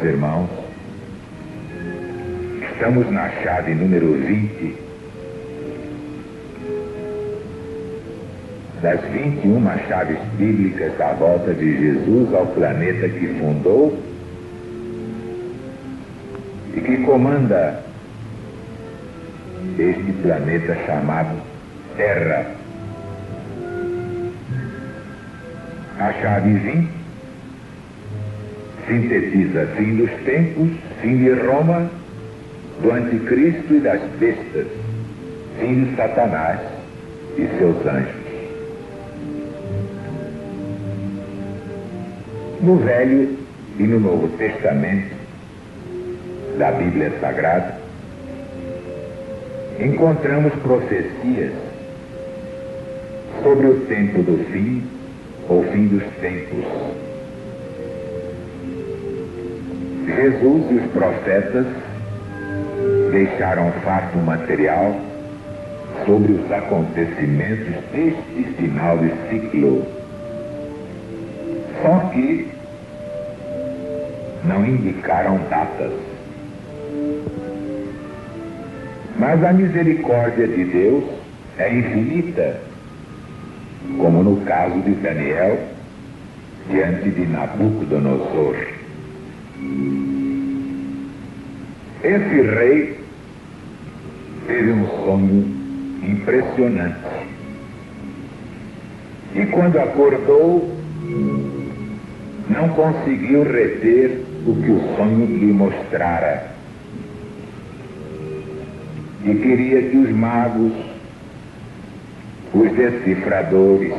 Meus irmãos, estamos na chave número 20 das 21 chaves bíblicas da volta de Jesus ao planeta que fundou e que comanda este planeta chamado Terra. A chave 20 sintetiza fim dos tempos, fim de Roma, do anticristo e das bestas, fim de Satanás e seus anjos. No Velho e no Novo Testamento da Bíblia Sagrada, encontramos profecias sobre o tempo do fim, ou fim dos tempos. Jesus e os profetas deixaram fato material sobre os acontecimentos deste final de ciclo. Só que não indicaram datas. Mas a misericórdia de Deus é infinita, como no caso de Daniel diante de Nabucodonosor. Esse rei teve um sonho impressionante. E quando acordou, não conseguiu reter o que o sonho lhe mostrara. E queria que os magos, os decifradores,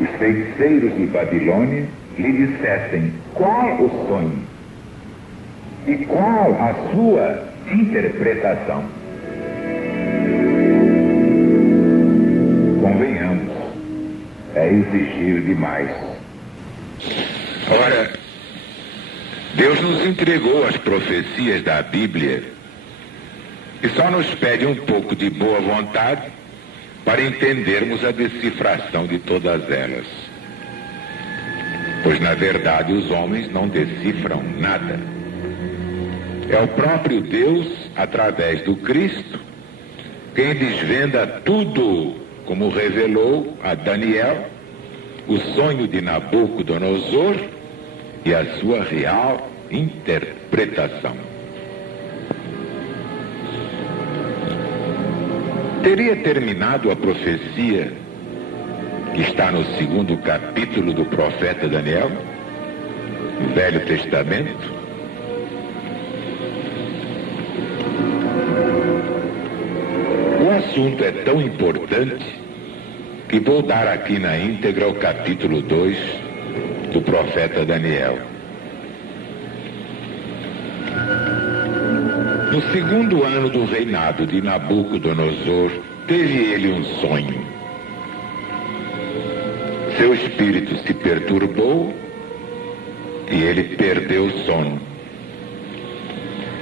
os feiticeiros de Babilônia lhe dissessem qual o sonho e qual a sua interpretação. Convenhamos, é exigir demais. Ora, Deus nos entregou as profecias da Bíblia e só nos pede um pouco de boa vontade para entendermos a decifração de todas elas. Pois, na verdade, os homens não decifram nada. É o próprio Deus, através do Cristo, quem desvenda tudo, como revelou a Daniel o sonho de Nabucodonosor e a sua real interpretação. Teria terminado a profecia que está no 2º capítulo do profeta Daniel, no Velho Testamento? O assunto é tão importante que vou dar aqui na íntegra o capítulo 2 do profeta Daniel. No 2º ano do reinado de Nabucodonosor, teve ele um sonho. Seu espírito se perturbou e ele perdeu o sono.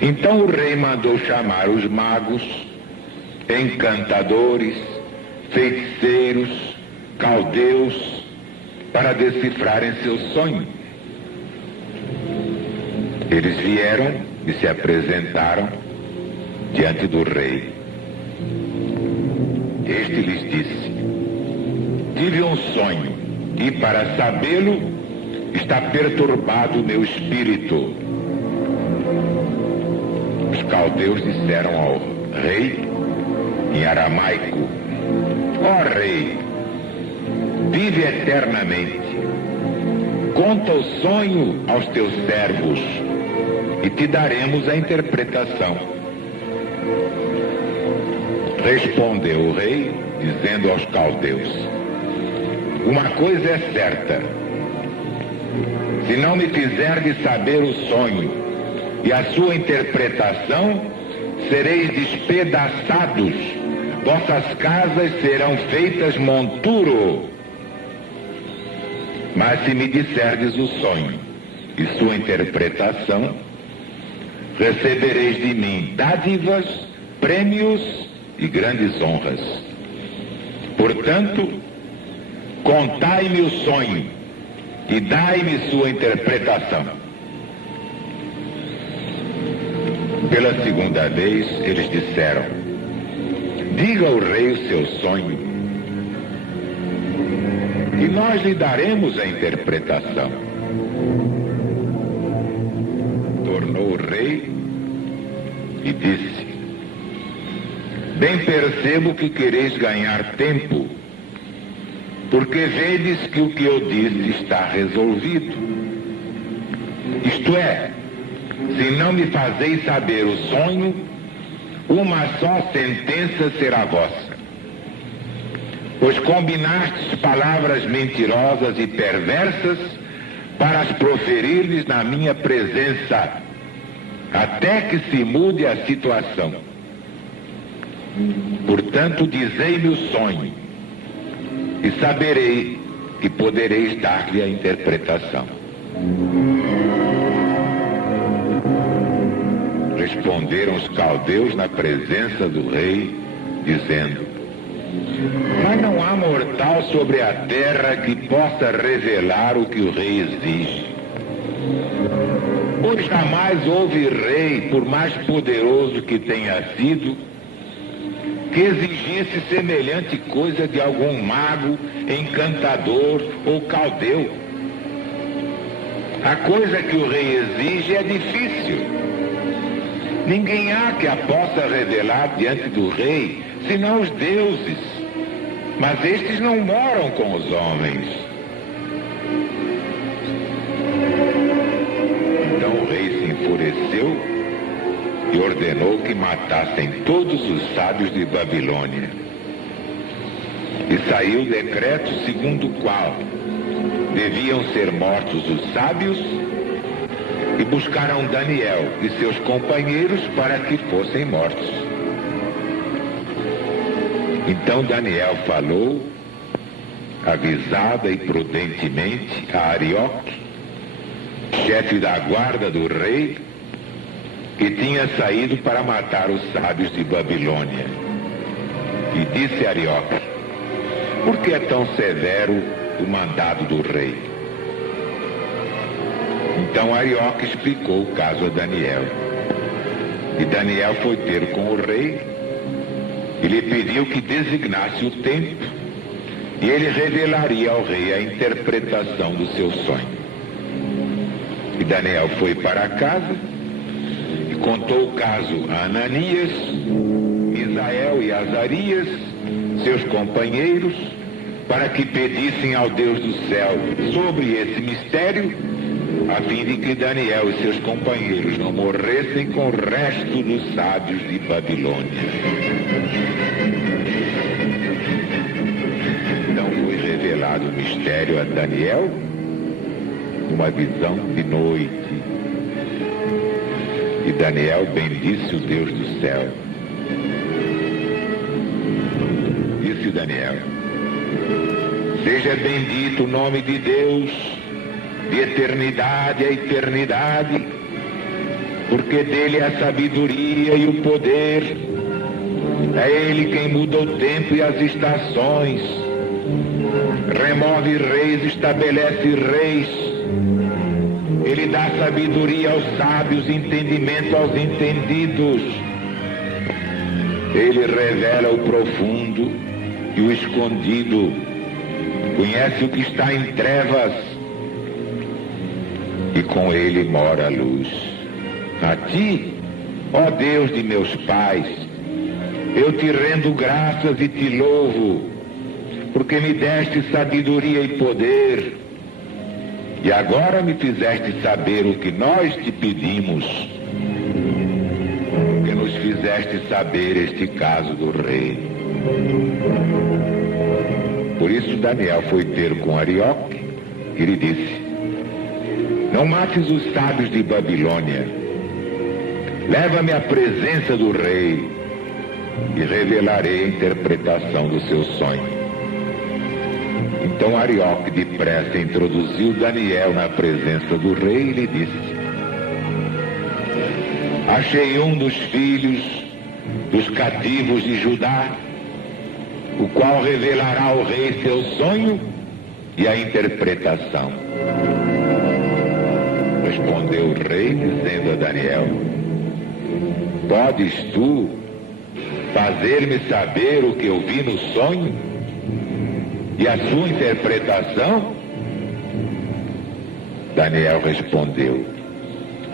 Então o rei mandou chamar os magos, encantadores, feiticeiros, caldeus, para decifrarem seu sonho. Eles vieram e se apresentaram diante do rei. Este lhes disse: tive um sonho e, para sabê-lo, está perturbado o meu espírito. Os caldeus disseram ao rei, em aramaico: ó rei, vive eternamente. Conta o sonho aos teus servos e te daremos a interpretação. Respondeu o rei, dizendo aos caldeus: uma coisa é certa, se não me fizerdes saber o sonho e a sua interpretação, sereis despedaçados, vossas casas serão feitas monturo. Mas se me disserdes o sonho e sua interpretação, recebereis de mim dádivas, prêmios e grandes honras. Portanto, contai-me o sonho e dai-me sua interpretação. pela segunda vez, eles disseram: diga ao rei o seu sonho, e nós lhe daremos a interpretação. Tornou o rei e disse: bem percebo que quereis ganhar tempo, porque vedes que o que eu disse está resolvido. Isto é, se não me fazeis saber o sonho, uma só sentença será vossa. Pois combinastes palavras mentirosas e perversas para as proferir-lhes na minha presença, até que se mude a situação. Portanto, dizei-me o sonho, e saberei que podereis dar-lhe a interpretação. Responderam os caldeus na presença do rei, dizendo: mas não há mortal sobre a terra que possa revelar o que o rei exige. Pois jamais houve rei, por mais poderoso que tenha sido, que exigisse semelhante coisa de algum mago, encantador ou caldeu. A coisa que o rei exige é difícil. Ninguém há que a possa revelar diante do rei, senão os deuses. Mas estes não moram com os homens. Então o rei se enfureceu e ordenou que matassem todos os sábios de Babilônia. E saiu o decreto segundo o qual deviam ser mortos os sábios, e buscaram Daniel e seus companheiros para que fossem mortos. Então Daniel falou, avisada e prudentemente, a Arioque, chefe da guarda do rei, que tinha saído para matar os sábios de Babilônia. E disse a Arioque: por que é tão severo o mandado do rei? Então Arioque explicou o caso a Daniel. E Daniel foi ter com o rei e lhe pediu que designasse o tempo, e ele revelaria ao rei a interpretação do seu sonho. E Daniel foi para casa e contou o caso a Ananias, Misael e Azarias, seus companheiros, para que pedissem ao Deus do céu sobre esse mistério, a fim de que Daniel e seus companheiros não morressem com o resto dos sábios de Babilônia. Então foi revelado o mistério a Daniel numa visão de noite. E Daniel bendisse o Deus do céu. Disse Daniel: seja bendito o nome de Deus, de eternidade a eternidade, porque dele é a sabedoria e o poder. É ele quem muda o tempo e as estações, remove reis, estabelece reis. Ele dá sabedoria aos sábios, entendimento aos entendidos. Ele revela o profundo e o escondido, conhece o que está em trevas, e com ele mora a luz. A ti, ó Deus de meus pais, eu te rendo graças e te louvo, porque me deste sabedoria e poder, e agora me fizeste saber o que nós te pedimos, porque nos fizeste saber este caso do rei. Por isso Daniel foi ter com Arioque e lhe disse: não mates os sábios de Babilônia, leva-me à presença do rei e revelarei a interpretação do seu sonho. Então Arioque depressa introduziu Daniel na presença do rei e lhe disse: achei um dos filhos dos cativos de Judá, o qual revelará ao rei seu sonho e a interpretação. Respondeu o rei, dizendo a Daniel: Podes tu fazer-me saber o que eu vi no sonho e a sua interpretação? Daniel respondeu: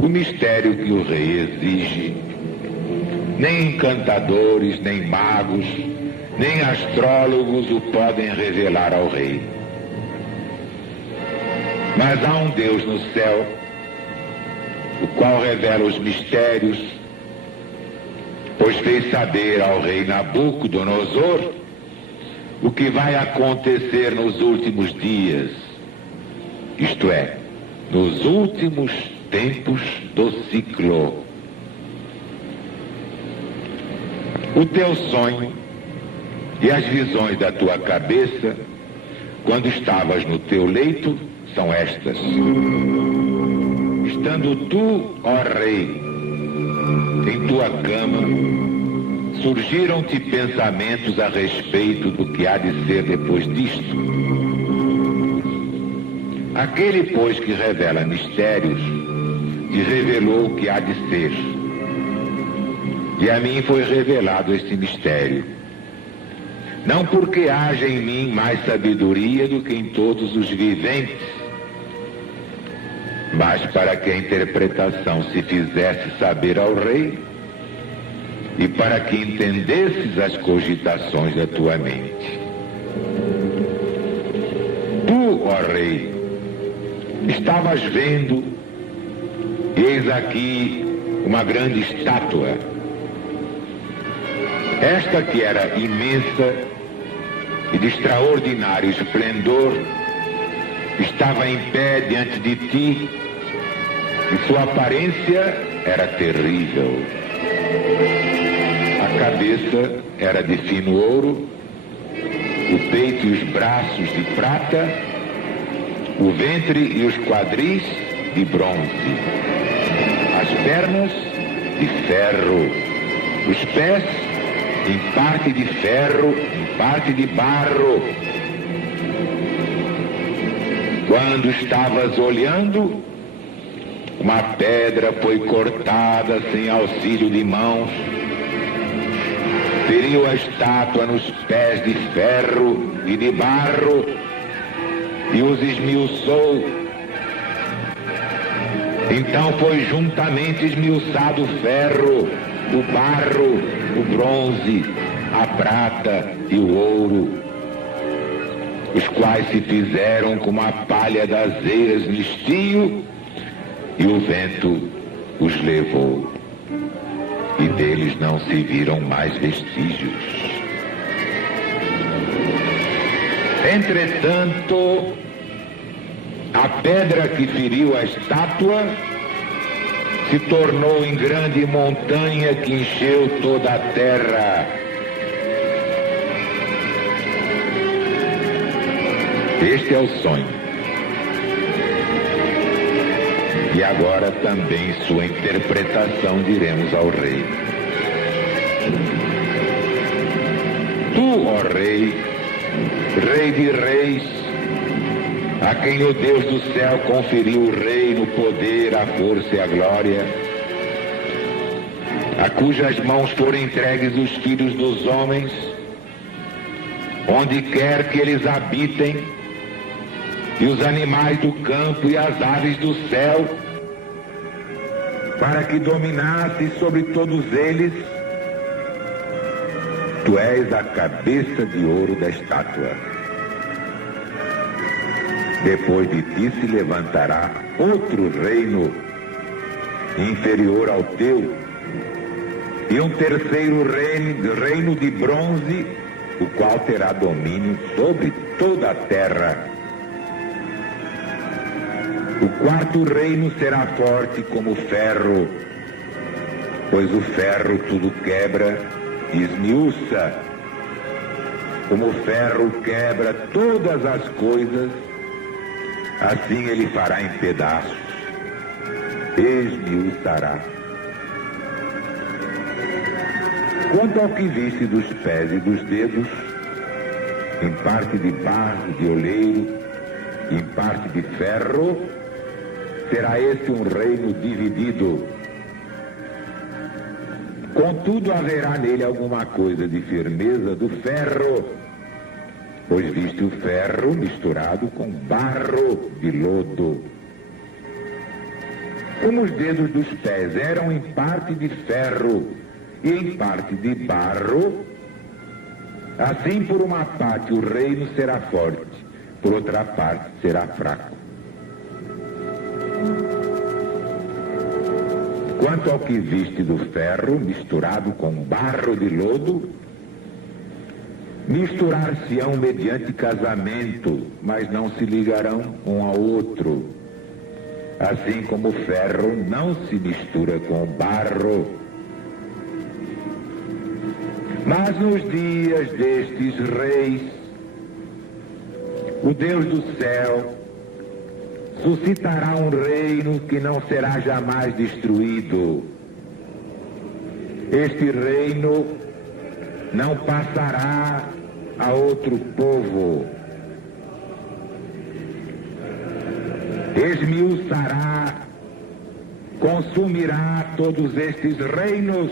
o mistério que o rei exige, nem encantadores, nem magos, nem astrólogos o podem revelar ao rei. Mas há um Deus no céu, o qual revela os mistérios, pois fez saber ao rei Nabucodonosor o que vai acontecer nos últimos dias, isto é, nos últimos tempos do ciclo. O teu sonho e as visões da tua cabeça, quando estavas no teu leito, são estas. Estando tu, ó rei, em tua cama, surgiram-te pensamentos a respeito do que há de ser depois disto. Aquele, pois, que revela mistérios, te revelou o que há de ser. E a mim foi revelado este mistério. Não porque haja em mim mais sabedoria do que em todos os viventes, mas para que a interpretação se fizesse saber ao rei e para que entendesses as cogitações da tua mente. Tu, ó rei, estavas vendo, eis aqui uma grande estátua. Esta que era imensa e de extraordinário esplendor, estava em pé diante de ti, e sua aparência era terrível. A cabeça era de fino ouro, o peito e os braços de prata, o ventre e os quadris de bronze, as pernas de ferro, os pés em parte de ferro, em parte de barro. Quando estavas olhando, uma pedra foi cortada sem auxílio de mãos, feriu a estátua nos pés de ferro e de barro e os esmiuçou. Então foi juntamente esmiuçado o ferro, o barro, o bronze, a prata e o ouro, os quais se fizeram como a palha das eiras no estio, e o vento os levou, e deles não se viram mais vestígios. Entretanto, a pedra que feriu a estátua se tornou em grande montanha que encheu toda a terra. Este é o sonho. E agora também sua interpretação diremos ao rei. Tu, ó rei, rei de reis, a quem o Deus do céu conferiu o reino, o poder, a força e a glória, a cujas mãos foram entregues os filhos dos homens, onde quer que eles habitem, e os animais do campo e as aves do céu, para que dominasse sobre todos eles. Tu és a cabeça de ouro da estátua. Depois de ti se levantará outro reino inferior ao teu, e um terceiro reino de bronze, o qual terá domínio sobre toda a terra. O quarto reino será forte como o ferro, pois o ferro tudo quebra e esmiuça. Como o ferro quebra todas as coisas, assim ele fará em pedaços, esmiuçará. Quanto ao que viste dos pés e dos dedos, em parte de barro de oleiro, em parte de ferro, será esse um reino dividido. Contudo, haverá nele alguma coisa de firmeza do ferro, pois viste o ferro misturado com barro de lodo. Como os dedos dos pés eram em parte de ferro e em parte de barro, assim por uma parte o reino será forte, por outra parte será fraco. Quanto ao que viste do ferro misturado com barro de lodo, misturar-se-ão mediante casamento, mas não se ligarão um ao outro. Assim como o ferro não se mistura com o barro. Mas nos dias destes reis, o Deus do céu suscitará um reino que não será jamais destruído. Este reino não passará a outro povo. Esmiuçará, consumirá todos estes reinos,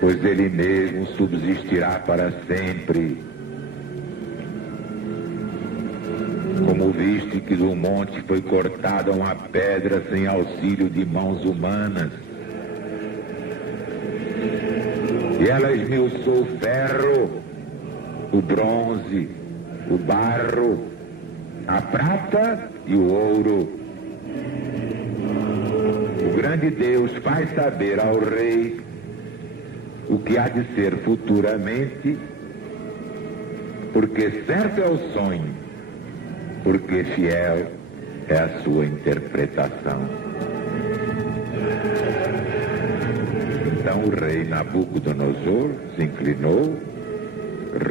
pois ele mesmo subsistirá para sempre. Como viste que do monte foi cortada uma pedra sem auxílio de mãos humanas, e ela esmiuçou o ferro, o bronze, o barro, a prata e o ouro. O grande Deus faz saber ao rei o que há de ser futuramente, porque certo é o sonho, porque fiel é a sua interpretação. Então o rei Nabucodonosor se inclinou,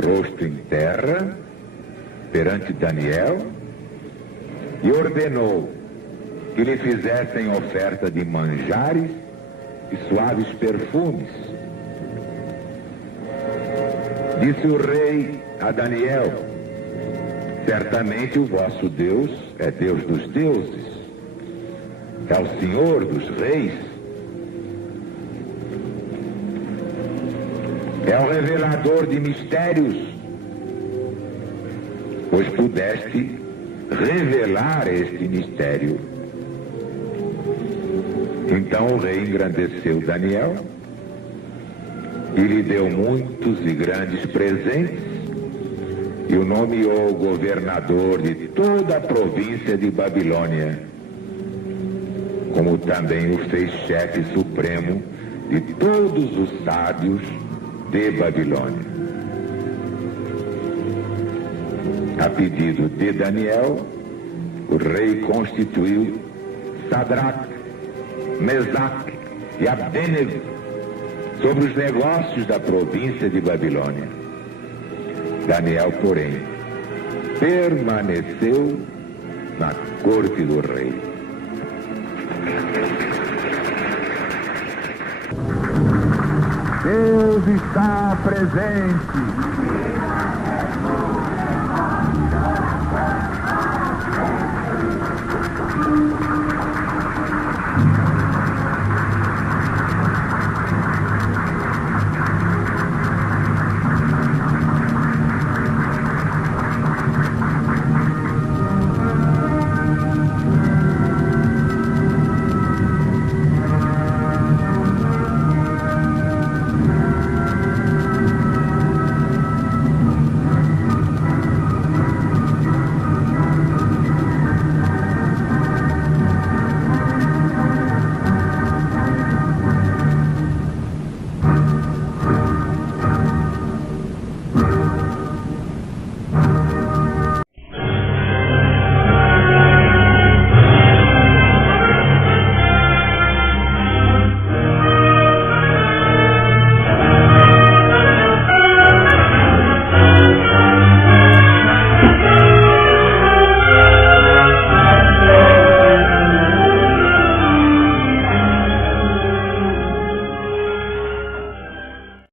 rosto em terra, perante Daniel, e ordenou que lhe fizessem oferta de manjares e suaves perfumes. Disse o rei a Daniel: certamente o vosso Deus é Deus dos deuses, é o Senhor dos reis, é o revelador de mistérios, pois pudeste revelar este mistério. Então o rei engrandeceu Daniel e lhe deu muitos e grandes presentes, e o nomeou governador de toda a província de Babilônia, como também o fez chefe supremo de todos os sábios de Babilônia. A pedido de Daniel, o rei constituiu Sadraque, Mesaque e Abdênego sobre os negócios da província de Babilônia. Daniel, porém, permaneceu na corte do rei. Deus está presente.